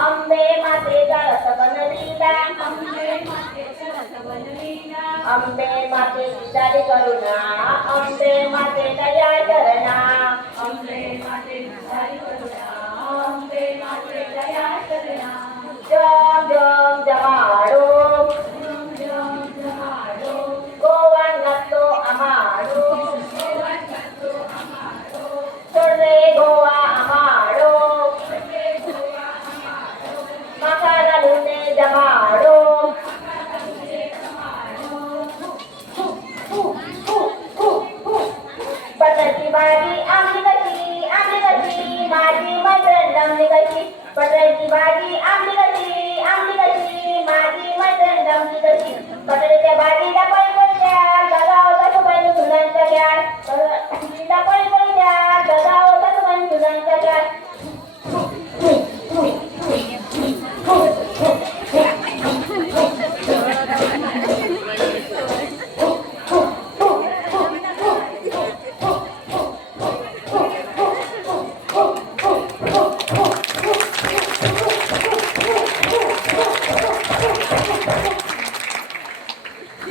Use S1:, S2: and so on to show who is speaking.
S1: అంబే మాతే
S2: జరస వనరీలా అంబే
S1: మాతే జరస
S2: వనరీలా అంబే
S1: మాతే దయ కరుణా అంబే మాతే దయా కరుణా भाजी आमची कशी? आमची कशी? माझी मैत्रण जमली कशी? बटाची भाजी आंबी कशी? आंबी कशी? माझी मैत्रण जमली कशी? पटळीच्या भाजीला पळी पळी द्या गगाव कसं पाहिजे फुलांचा घ्या भाजीला पळी